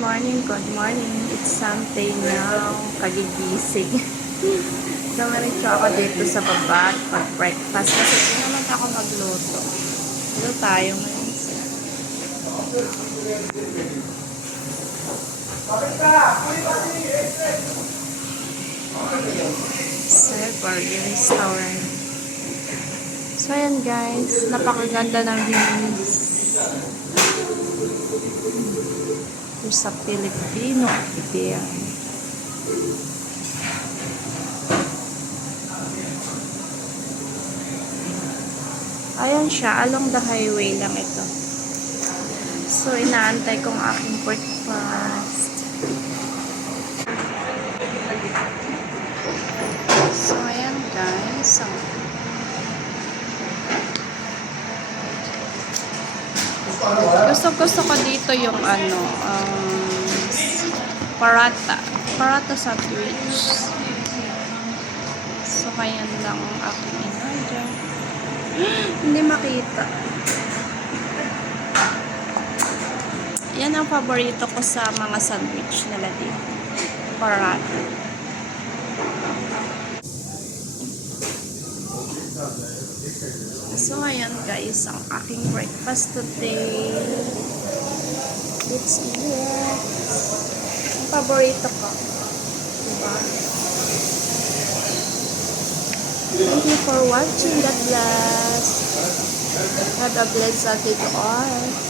Good morning. It's Sunday now. Kagigising. Dumiretso ako dito sa baba at pag-breakfast kasi hindi naman ako magluto. Dito tayo ngayon. Sa Burger Restaurant. So ayan guys, napakaganda ng views. Sa Filipino idea. Ayan siya, along the highway lang ito. So inaantay kong aking breakfast. So ayan guys, gusto ko dito yung parata sandwich. So kaya lang ang aking in-order. Hindi makita. Yan ang paborito ko sa mga sandwich nila dito. Parata. So ayan guys, ang aking breakfast today. It's it. Ang paborito ko. Diba? Thank you for watching. God bless. God bless to all.